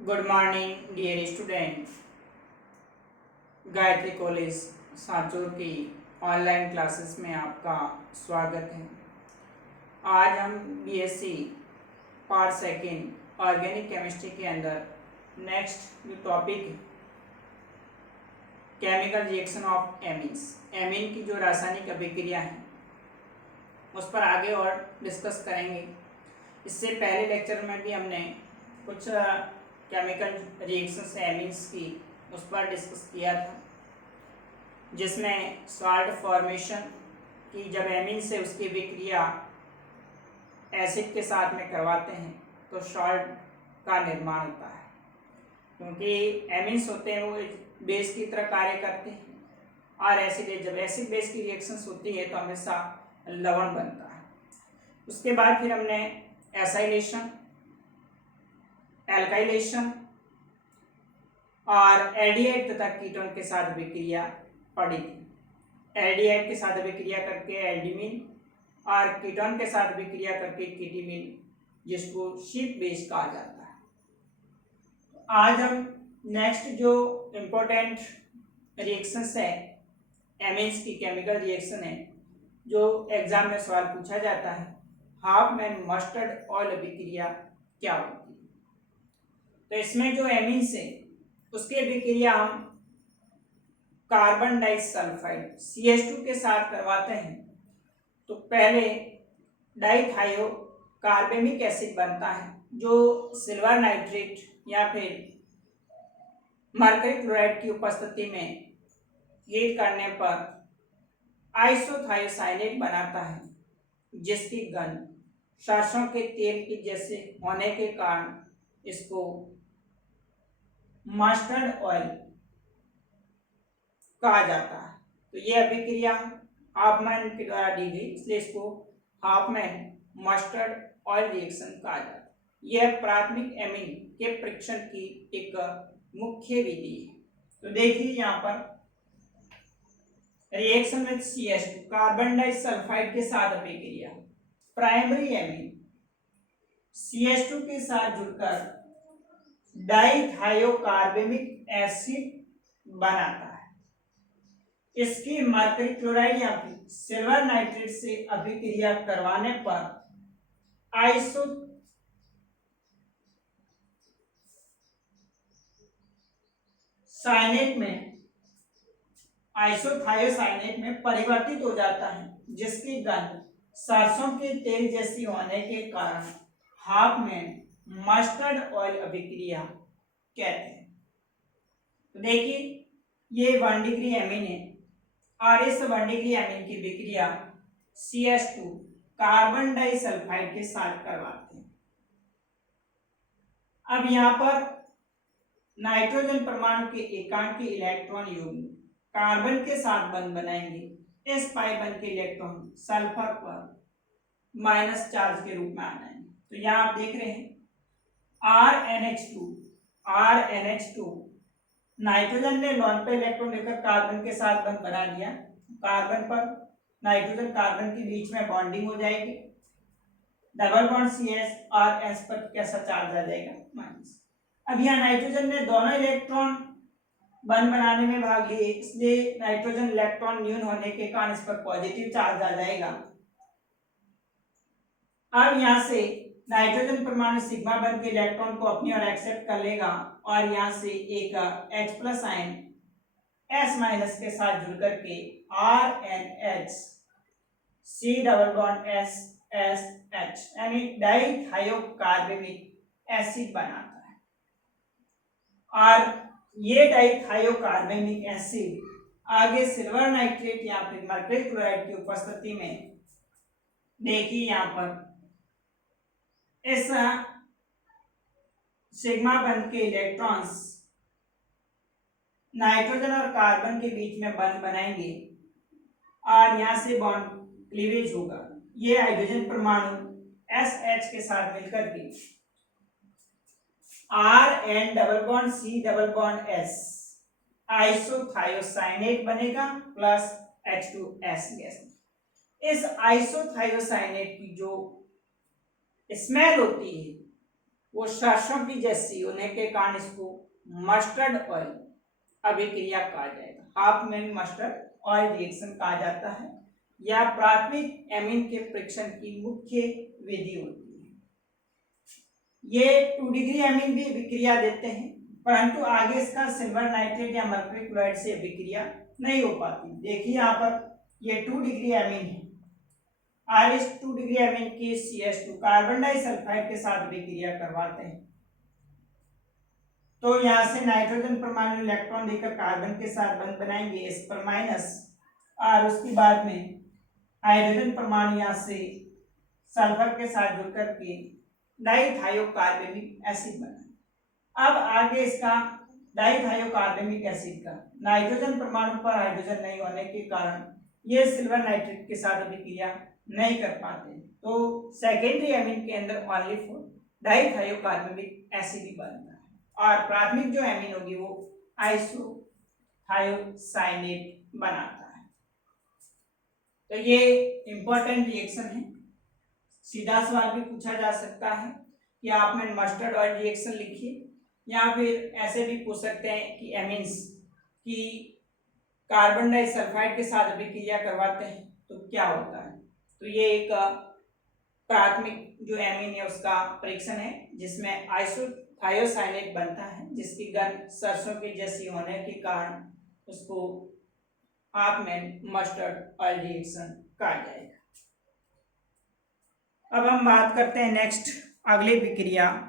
Good morning dear student. Gayatri college Sanchore की online classes में आपका स्वागत है। आज हम BSc part second organic chemistry के अंदर नेक्स्ट जो टॉपिक है chemical reaction of amines, amine की जो रासायनिक अभिक्रिया है उस पर आगे और डिस्कस करेंगे। इससे पहले लेक्चर में भी हमने कुछ केमिकल रिएक्शंस एमीन्स की उस पर डिस्कस किया था, जिसमें सॉल्ट फॉर्मेशन की जब एमीन से उसकी विक्रिया एसिड के साथ में करवाते हैं तो सॉल्ट का निर्माण होता है। क्योंकि एमीन्स होते हैं वो बेस की तरह कार्य करते हैं और एसिड जब एसिड बेस की रिएक्शंस होती है तो हमेशा लवण बनता है। उसके बाद फिर हमने एसाइलेशन, एल्काइलेशन और एल्डिहाइड तथा कीटोन के साथ विक्रिया पढ़ी थी। एल्डिहाइड के साथ विक्रिया करके एल्डिमीन और कीटोन के साथ विक्रिया करके कीटीमीन, जिसको शीट बेस कहा जाता है। आज हम नेक्स्ट जो इम्पोर्टेंट रिएक्शंस है एमीन्स की केमिकल रिएक्शन है जो एग्जाम में सवाल पूछा जाता है, हाफमैन मस्टर्ड ऑयल अभिक्रिया क्या होती है। तो इसमें जो एमीन्स है उसकी अभिक्रिया हम कार्बन डाइसल्फाइड CH2 के साथ करवाते हैं तो पहले डाइथायो कार्बेमिक एसिड बनता है जो सिल्वर नाइट्रेट या फिर मरकरी क्लोराइड की उपस्थिति में हीट करने पर आइसोथायोसाइनेट बनाता है, जिसकी गंध सरसों के तेल की जैसे होने के कारण इसको मस्टर्ड ऑयल कहा जाता है। तो ये अभिक्रिया हाफमैन के द्वारा दी गई, इसलिए इसको हाफमैन मस्टर्ड ऑयल रिएक्शन कहा जाता है। यह प्राथमिक एमीन के परीक्षण की एक मुख्य विधि है। तो देखिए यहाँ पर reaction with CH2 carbon disulphide के साथ अभिक्रिया, प्राइमरी एमीन CH2 के साथ जुड़कर डाइथायोकार्बेमिक एसिड बनाता है। इसकी मरकरी क्लोराइड या फिर सिल्वर नाइट्रेट से अभिक्रिया करवाने पर आइसोथायोसाइनेट में परिवर्तित हो जाता है, जिसकी गंध सरसों के तेल जैसी होने के कारण हाफमैन मस्टर्ड ऑयल अभिक्रिया कहते हैं। तो देखिए ये 1 डिग्री एमीन है और इस 1 डिग्री एमीन की विक्रिया CH2 कार्बन डाइसल्फाइड के साथ करवाते हैं। अब यहाँ पर नाइट्रोजन परमाणु के एकांकी इलेक्ट्रॉन युग्म कार्बन के साथ बंध बनाएंगे। इस पाई बंध के इलेक्ट्रॉन सल्फर पर माइनस चार्ज के रूप में आ जाएंगे। तो यहाँ आप देख रहे हैं RNH2 नाइट्रोजन ने लॉन पे इलेक्ट्रॉन लेकर कार्बन के साथ बंध बना लिया। कार्बन पर नाइट्रोजन कार्बन के बीच में बॉन्डिंग हो जाएगी, डबल बॉन्ड CH और S पर कैसा चार्ज आ जाएगा माइनस। अब यहाँ नाइट्रोजन ने दोनों इलेक्ट्रॉन बंध बनाने में भाग लिए, इसलिए नाइट्रोजन इलेक्ट्रॉन न्यून होने के कारण इस पर पॉजिटिव चार्ज आ जाएगा। अब यहाँ से नाइट्रोजन परमाणु सिग्मा बंध के इलेक्ट्रॉन को अपनी ओर एक्सेप्ट कर लेगा और यहाँ से एक H+ आयन S- के साथ जुड़कर के RNH C double bond SH यानी डाइथायोकार्बेमिक एसिड बनाता है। और ये डाइथायोकार्बेमिक एसिड आगे सिल्वर नाइट्रेट या फिर मरकरी क्लोराइड की उपस्थिति में, देखिए यहाँ पर इस सिग्मा बंध के इलेक्ट्रॉन्स नाइट्रोजन और कार्बन के बीच में बंध बनाएंगे और यहां से बॉन्ड क्लीवेज होगा। ये हाइड्रोजन परमाणु SH के साथ मिलकर के RN double bond C double bond S isothiocyanate बनेगा प्लस H2S गैस। इस आइसोथायोसाइनेट की जो स्मेल होती है वो सरसों की जैसी होने के कारण इसको मस्टर्ड ऑयल अभिक्रिया कहा जाएगा। हाफ में मस्टर्ड ऑयल रिएक्शन कहा जाता है। यह प्राथमिक एमीन के परीक्षण की मुख्य विधि होती है। ये 2 डिग्री एमीन भी अभिक्रिया देते हैं, परंतु आगे इसका सिल्वर नाइट्रेट या मर्क्यूरी क्लोराइड से अभिक्रिया नहीं हो पाती। देखिए यहाँ पर ये 2 डिग्री एमीन है और इस 2 डिग्री एमीन के CH2 कार्बन डाइसल्फाइड के साथ अभिक्रिया करवाते हैं, तो यहाँ से नाइट्रोजन परमाणु इलेक्ट्रॉन देकर कार्बन के साथ बंध बनाएंगे S पर माइनस, और उसके बाद में हाइड्रोजन परमाणु यहाँ से सल्फर के साथ जुड़ करके डाइथायोकार्बेमिक एसिड बना। अब आगे इसका डाइथायोकार्बेमिक एसिड का नाइट्रोजन परमाणु पर हाइड्रोजन नहीं होने के कारण ये सिल्वर नाइट्रेट के साथ अभिक्रिया नहीं कर पाते, तो सेकेंडरी एमीन के अंदर ओनली फॉर डाइथायोकार्बेमिक एसिड ही बनता है, और प्राथमिक जो एमीन होगी वो आइसोथायोसाइनेट बनाता है। तो ये इंपॉर्टेंट रिएक्शन है। सीधा सवाल भी पूछा जा सकता है कि आपने मस्टर्ड ऑयल रिएक्शन लिखिए, या फिर ऐसे भी पूछ सकते हैं कि एमीन्स की कार्बन डाइसल्फाइड के साथ अभिक्रिया करवाते हैं तो क्या होता है। तो ये एक प्राथमिक जो एमीन है उसका परीक्षण है, जिसमें आइसोथायोसाइनेट बनता है, जिसकी गंध सरसों की जैसी होने के कारण उसको आप में मस्टर्ड ऑयल रिएक्शन कहा जाएगा। अब हम बात करते हैं नेक्स्ट अगली विक्रिया।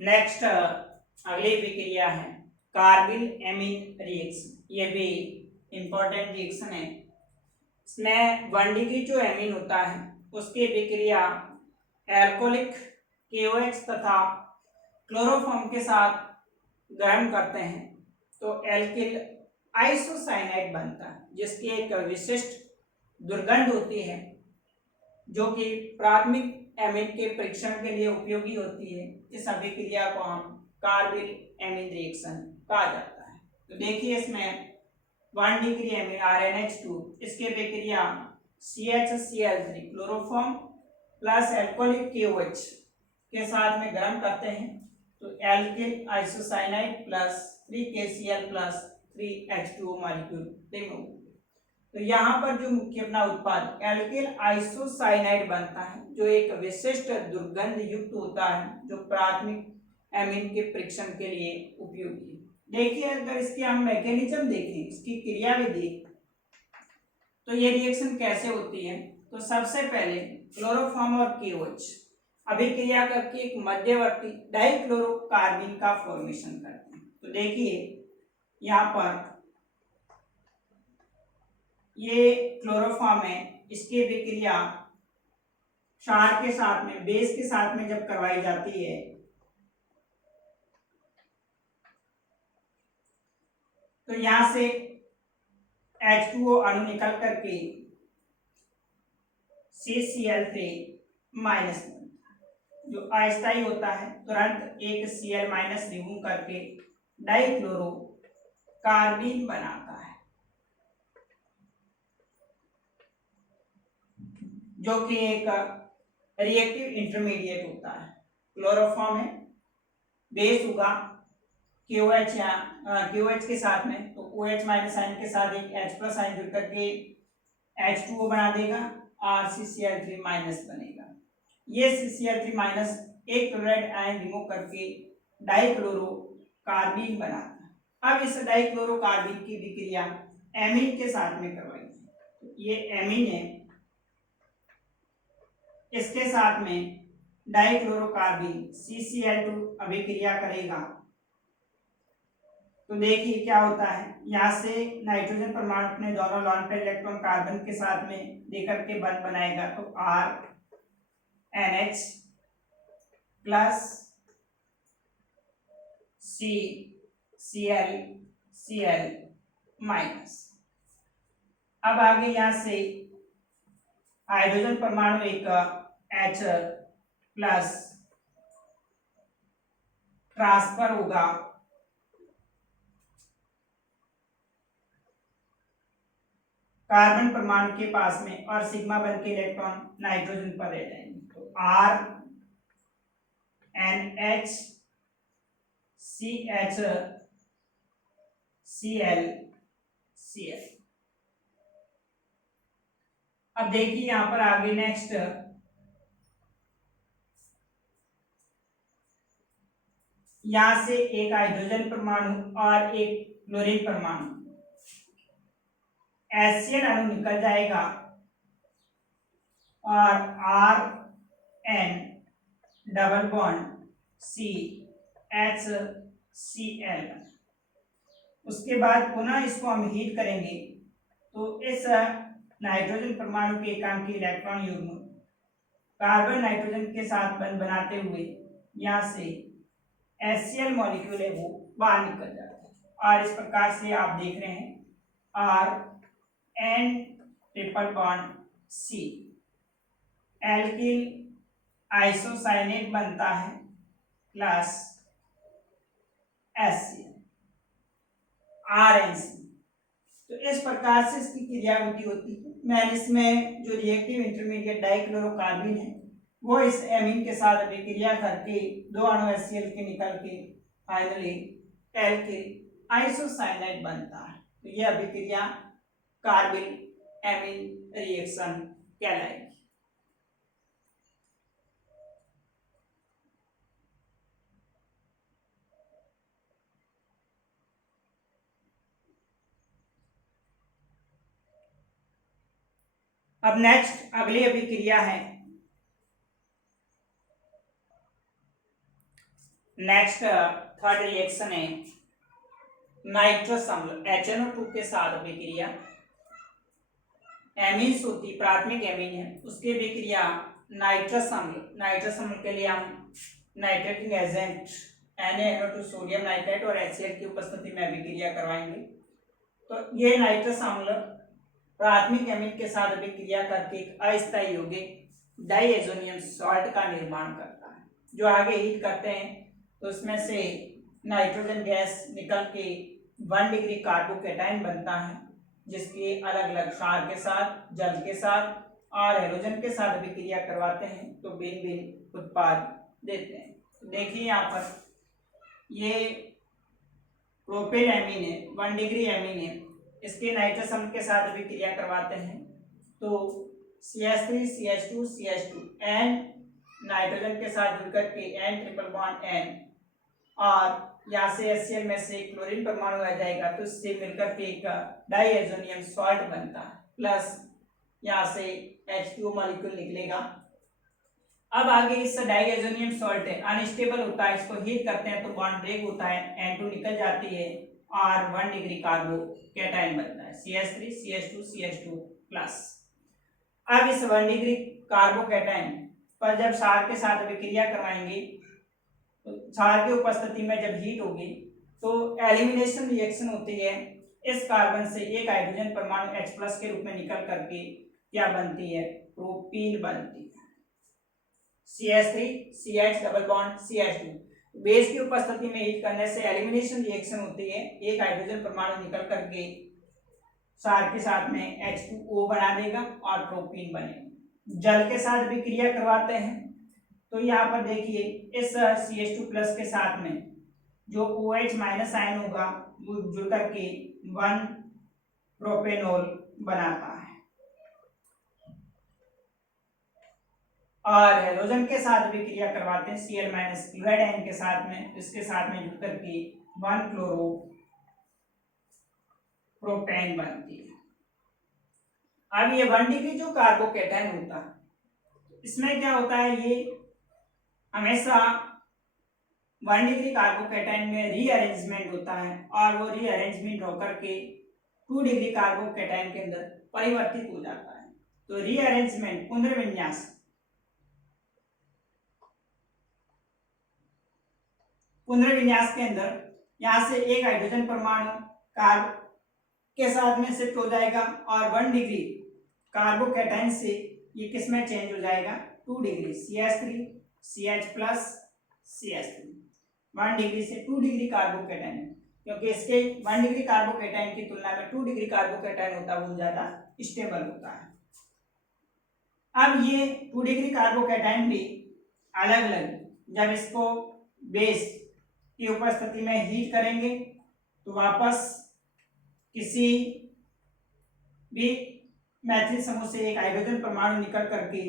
नेक्स्ट अगली विक्रिया है कार्बिल एमीन रिएक्शन। ये भी इंपॉर्टेंट रिएक्शन है। इसमें 1 डिग्री जो एमीन होता है उसकी विक्रिया एल्कोहलिक KOH तथा क्लोरोफॉर्म के साथ ग्रहण करते हैं तो एल्किल आइसोसाइनाइड बनता है, जिसकी एक विशिष्ट दुर्गंध होती है, जो कि प्राथमिक एमीन के परीक्षण के लिए उपयोगी होती है। इस अभिक्रिया को हम कार्बिल एमीन रिएक्शन कहा जाता है। तो देखिए इसमें 1 डिग्री एमीन RnH2 इसके अभिक्रिया CHCl3 chloroform plus alcoholic KOH के साथ में गर्म करते हैं तो alkyl isocyanide plus 3KCl plus 3H2O molecule remove. तो यहाँ पर जो मुख्य अपना उत्पाद एल्किल आइसोसाइनाइड बनता है, जो एक विशिष्ट दुर्गंध युक्त होता है, जो प्राथमिक एमीन के परीक्षण के लिए उपयोगी है। देखिए अगर इसके हम मैकेनिज्म देखें, इसकी क्रिया विधि, तो ये रिएक्शन कैसे होती है। तो सबसे पहले क्लोरोफॉर्म और KOH अभिक्रिया करके एक मध्यवर्ती डाइक्लोरोकार्बिन का फॉर्मेशन करते हैं। तो देखिए यहाँ पर ये क्लोरोफॉर्म है, इसकी अभिक्रिया क्षार के साथ में बेस के साथ में जब करवाई जाती है तो यहां से H2O अणु निकल करके CCl3 माइनस जो अस्थायी होता है तुरंत एक Cl माइनस रिमूव करके डाइक्लोरो कार्बिन बनाता है, जो कि एक रिएक्टिव इंटरमीडिएट होता है। क्लोरोफॉर्म है, बेस होगा KOH या KOH के साथ में, तो OH माइनस आयन के साथ एक H प्लस आयन जुड़ करके H2O बना देगा और CCl3 माइनस बनेगा। ये CCl3 माइनस एक क्लोराइड आयन रिमूव करके डाइक्लोरो कार्बिन बनाता है। अब इस डाइक्लोरो कार्बिन की विक्रिया एमीन के साथ में करवाएंगे। ये एमीन है, इसके साथ में डाइक्लोरोकार्बिन CCl2 अभिक्रिया करेगा तो देखिए क्या होता है। यहाँ से नाइट्रोजन परमाणु अपने दोनों लॉन पेयर इलेक्ट्रॉन कार्बन के साथ में देकर के बंध बनाएगा, तो RNH प्लस CCl माइनस। अब आगे यहाँ से हाइड्रोजन परमाणु एक H प्लस ट्रांसफर होगा कार्बन परमाणु के पास में और सिग्मा बन के इलेक्ट्रॉन नाइट्रोजन पर रह जाएंगे। तो RNH CH Cl। अब देखिए यहां पर आगे नेक्स्ट यहां से एक हाइड्रोजन परमाणु और एक क्लोरीन परमाणु HCl अणु निकल जाएगा और RN डबल बॉन्ड CHCl। उसके बाद पुनः इसको हम हीट करेंगे तो इस नाइट्रोजन परमाणु के एकांक इलेक्ट्रॉन युग्म कार्बन नाइट्रोजन के साथ बंध बनाते हुए यहाँ से HCl मॉलिक्यूल है वो बाहर निकल जाता है। और इस प्रकार से आप देख रहे हैं RN triple bond C alkyl isocyanate बनता है प्लस HCl RNC। तो इस प्रकार से इसकी क्रियाविधि होती है। मैंने इसमें जो रिएक्टिव इंटरमीडिएट डाइक्लोरोकार्बन है वो इस एमीन के साथ अभिक्रिया करके दो अणु HCl के निकल के फाइनली एल्किल आइसोसाइनेट बनता है। तो यह अभिक्रिया कार्बिल एमीन रिएक्शन कहलाएगी। अब नेक्स्ट अगली अभिक्रिया है नेक्स्ट थर्ड रिएक्शन है नाइट्रस अम्ल HNO2 के साथ अभिक्रिया एमीन्स होती प्राथमिक एमीन है उसकी अभिक्रिया नाइट्रस अम्ल के लिए हम nitrating agent NaNO2 sodium nitrate और HCl की उपस्थिति में अभिक्रिया करवाएंगे। तो ये नाइट्रस अम्ल प्राथमिक एमीन के साथ अभिक्रिया करके एक अस्थायी यौगिक डाइएजोनियम सॉल्ट का निर्माण करता है। जो आगे हीट करते हैं तो उसमें से नाइट्रोजन गैस निकल के 1 डिग्री कार्बोकेटाइन बनता है जिसके अलग अलग क्षार के साथ जल के साथ और हैलोजन के साथ अभिक्रिया करवाते हैं तो भिन्न भिन्न उत्पाद देते हैं। तो देखिए यहाँ पर ये प्रोपेन एमीन है 1 डिग्री एमीन है इसके नाइट्रस अम्ल के साथ अभिक्रिया करवाते हैं तो CH3 CH2 CH2 N nitrogen के साथ जुड़कर के N ट्रिपल बॉन्ड N और यहाँ से HCl में से क्लोरीन परमाणु आ जाएगा तो इससे मिलकर के एक डाइएजोनियम सॉल्ट बनता है प्लस यहाँ से H2O मॉलिक्यूल निकलेगा। अब आगे इस डाइएजोनियम सॉल्ट है अनस्टेबल होता है इसको हीट करते हैं तो बॉन्ड ब्रेक होता है N2 निकल जाती है और 1 डिग्री कार्बोकेटाइन बनता है CH3 CH2 CH2 प्लस। अब इस 1 डिग्री कार्बोकेटाइन पर जब क्षार के साथ अभिक्रिया करवाएंगे तो क्षार की उपस्थिति में जब हीट होगी तो एलिमिनेशन रिएक्शन होती है। इस कार्बन से एक हाइड्रोजन परमाणु H+ के रूप में निकल करके क्या बनती है प्रोपीन बनती है CH3 CH double bond CH2। Base की उपस्थिति में हीट करने से एलिमिनेशन रिएक्शन होती है एक हाइड्रोजन परमाणु निकल करके क्षार के साथ में H2O बना देगा और प्रोपीन बनेगा। जल के साथ भी क्रिया करवाते हैं तो यहाँ पर देखिए इस CH2+ के साथ में जो OH माइनस आयन होगा वो जुड़ करके 1 प्रोपेनॉल बनाता है और हैलोजन के साथ भी क्रिया करवाते हैं Cl- क्लोराइड आयन के साथ में इसके साथ में जुड़ करके 1 क्लोरो प्रोपेन बनती है। अब ये 1 डिग्री जो कार्बोकेटाइन होता है इसमें क्या होता है ये हमेशा 1 डिग्री कार्बोकेटाइन में रीअरेंजमेंट होता है और वो रीअरेंजमेंट होकर के 2 डिग्री कार्बोकेटाइन के अंदर परिवर्तित हो जाता है। तो रीअरेंजमेंट पुनर्विन्यास के अंदर यहाँ से एक हाइड्रोजन परमाणु कार्ब के साथ में शिफ्ट हो जाएगा और 1 डिग्री कार्बोकेटाइन से ये किस में चेंज हो जाएगा 2 degree CH3 CH+ CH3 1 degree से 2 डिग्री कार्बोकेटाइन, क्योंकि इसके 1 डिग्री कार्बोकेटाइन की तुलना में 2 डिग्री कार्बोकेटाइन होता है वो ज्यादा स्टेबल होता है। अब ये 2 डिग्री कार्बोकेटाइन भी अलग अलग, जब इसको बेस की उपस्थिति में हीट करेंगे तो वापस किसी भी मैथिल समूह से एक हाइड्रोजन परमाणु निकल करके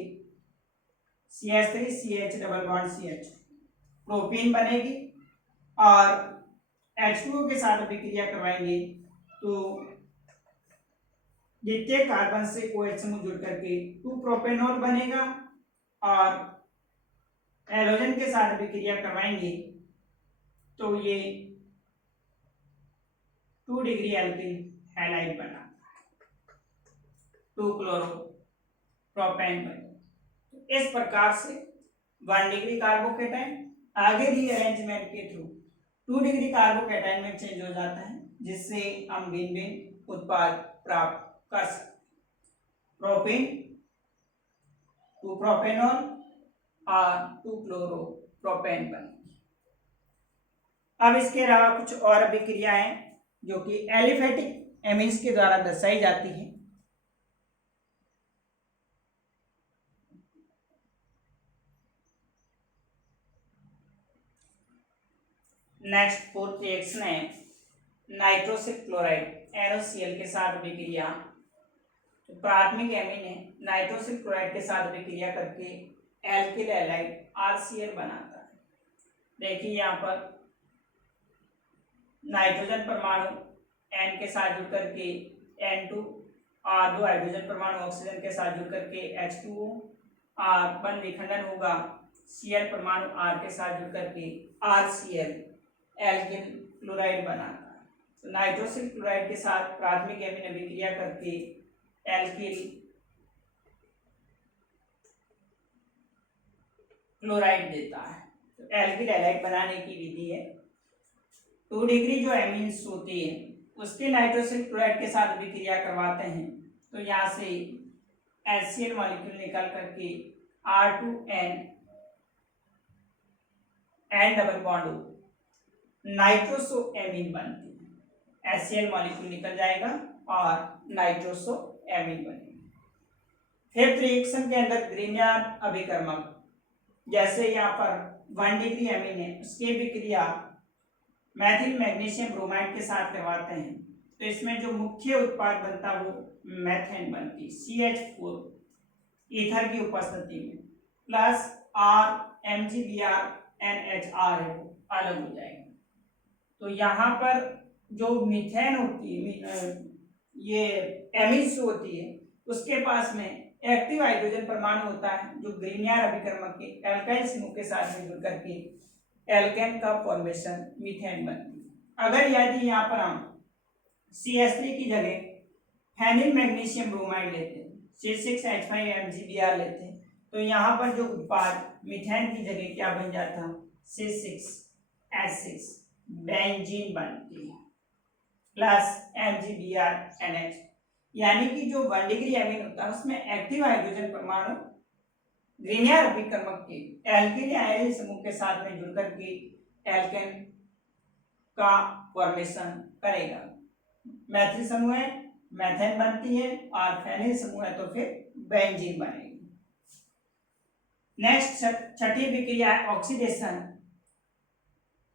CH3CH double bond CH propene बनेगी, और H2O के साथ अभिक्रिया करवाएंगे तो द्वितीय कार्बन से OH समूह जुड़ करके 2 प्रोपेनॉल बनेगा, और हैलोजन के साथ अभिक्रिया करवाएंगे तो ये 2 डिग्री एल्किल हैलाइड बना, 2 क्लोरोप्रोपेन बने। इस प्रकार से 1 डिग्री कार्बोकेटाइन आगे रीअरेंजमेंट के थ्रू 2 डिग्री कार्बोकेटाइन में चेंज हो जाता है, जिससे हम भिन्न भिन्न उत्पाद प्राप्त कर सकते। प्रोपेन 2 प्रोपेनॉल और 2 क्लोरोप्रोपेन बनेगी। अब इसके अलावा कुछ और अभिक्रियाएं जो कि एलिफेटिक एमीन्स के द्वारा दर्शाई जाती है। नेक्स्ट 4th रिएक्शन है नाइट्रोसिल क्लोराइड NaCl के साथ अभिक्रिया। तो प्राथमिक एमीन है, नाइट्रोसिल क्लोराइड के साथ अभिक्रिया करके एल्किल हैलाइड RCl बनाता है। देखिए यहाँ पर नाइट्रोजन परमाणु N के साथ जुड़ करके N2, और 2 हाइड्रोजन परमाणु ऑक्सीजन के साथ जुड़ करके H2O, और बंध विखंडन होगा Cl परमाणु R के साथ जुड़ करके RCl एल्किल क्लोराइड बनाता है। तो नाइट्रोसिल क्लोराइड के साथ प्राथमिक एमीन अभिक्रिया करके एल्किल क्लोराइड देता है। तो एल्किल हैलाइड बनाने की विधि है, 2 डिग्री जो एमीन्स होती है उसके नाइट्रोसिल क्लोराइड के साथ अभिक्रिया करवाते हैं, तो यहाँ से HCl मॉलिक्यूल निकल करके R2N double bond nitroso amine बनती है। HCl मॉलिक्यूल निकल जाएगा और नाइट्रोसो एमीन बनेगी। 5th रिएक्शन के अंदर ग्रीनियर अभिकर्मक, जैसे यहाँ पर 1 डिग्री एमीन है उसकी अभिक्रिया मैथिल मैग्नीशियम ब्रोमाइड के साथ करवाते हैं, तो इसमें जो मुख्य उत्पाद बनता वो मेथेन बनती, CH4 ईथर की उपस्थिति में, प्लस R MgBr NHR है वो अलग हो जाएगा। तो यहाँ पर जो मीथेन होती है, ये एमिन्स होती है, उसके पास में एक्टिव हाइड्रोजन परमाणु होता है जो ग्रीनियर अभिकर्मक के एल्काइल समूह के साथ में जुड़ करके एल्केन का फॉर्मेशन मीथेन बनती है। अगर यदि यहाँ पर हम CH3 की जगह फेनिल मैग्नीशियम ब्रोमाइड लेते हैं, C6H5 MgBr लेते हैं, तो यहाँ पर जो उत्पाद मीथेन की जगह क्या बन जाता है, C6H6 बेंजीन बनती है, प्लस MgBr NH, यानी कि जो 1 डिग्री एमीन होता है उसमें एक्टिव हाइड्रोजन परमाणु ग्रीनियर अभिकर्मक के एल्किल या एरिल समूह के साथ में जुड़ करके एल्केन का फॉर्मेशन करेगा। मैथिल समूह है मेथेन बनती है, और फेनिल समूह है तो फिर बेंजीन बनेगी। नेक्स्ट 6ठी अभिक्रिया है ऑक्सीडेशन।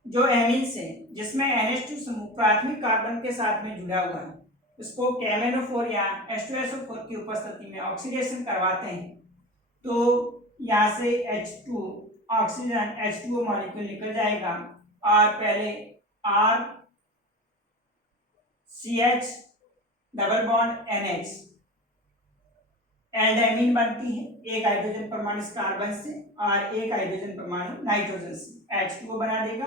जो एमीन्स है जिसमें NH2 समूह प्राथमिक कार्बन के साथ में जुड़ा हुआ है उसको KMnO4 या H2SO4 की उपस्थिति में ऑक्सीडेशन करवाते हैं, तो यहाँ से H2 ऑक्सीजन H2O मॉलिक्यूल निकल जाएगा, और पहले R CH double bond NH एल्डेमीन बनती है, एक हाइड्रोजन परमाणु इस कार्बन से और एक हाइड्रोजन परमाणु नाइट्रोजन से, H2O बना देगा,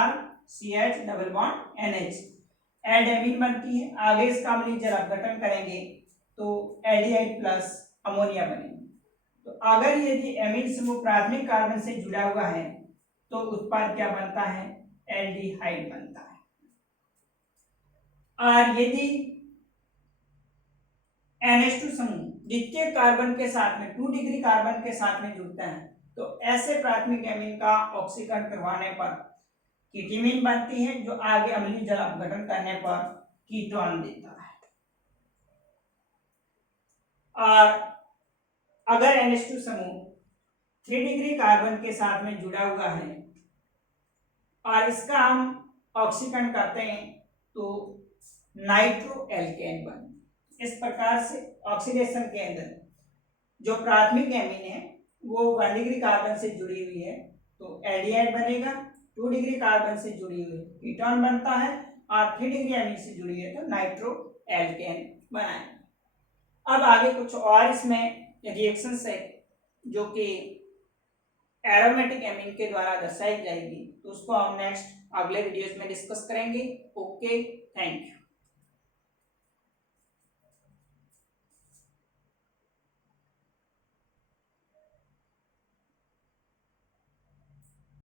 R CH double bond NH एल्डेमीन बनती है। आगे इसका अम्लीय जल अपघटन करेंगे तो एल्डिहाइड प्लस अमोनिया बनेगी। तो अगर यदि एमीन समूह प्राथमिक कार्बन से जुड़ा हुआ है तो उत्पाद क्या बनता है, एल्डिहाइड बनता है। और यदि NH2 समूह द्वितीय कार्बन के साथ में 2 डिग्री कार्बन के साथ में जुड़ता है तो ऐसे प्राथमिक एमीन का ऑक्सीकरण करवाने पर कीटीमीन बनती है जो आगे अम्लीय जल अपघटन करने पर कीटोन देता है। और अगर NH2 समूह 3 डिग्री कार्बन के साथ में जुड़ा हुआ है और इसका हम ऑक्सीकरण करते हैं तो नाइट्रो एल्केन बनती है। इस प्रकार से ऑक्सीडेशन के अंदर जो प्राथमिक एमीन है वो 1 डिग्री कार्बन से जुड़ी हुई है तो एल्डिहाइड बनेगा, 2 डिग्री कार्बन से जुड़ी हुई कीटोन बनता है और 3 डिग्री एमीन से जुड़ी है तो नाइट्रो एल्केन बनाएंगे। अब आगे कुछ और इसमें रिएक्शंस है जो कि एरोमेटिक एमीन के द्वारा दर्शाई जाएगी, तो उसको हम नेक्स्ट अगले वीडियोस में डिस्कस करेंगे। Okay, thank you.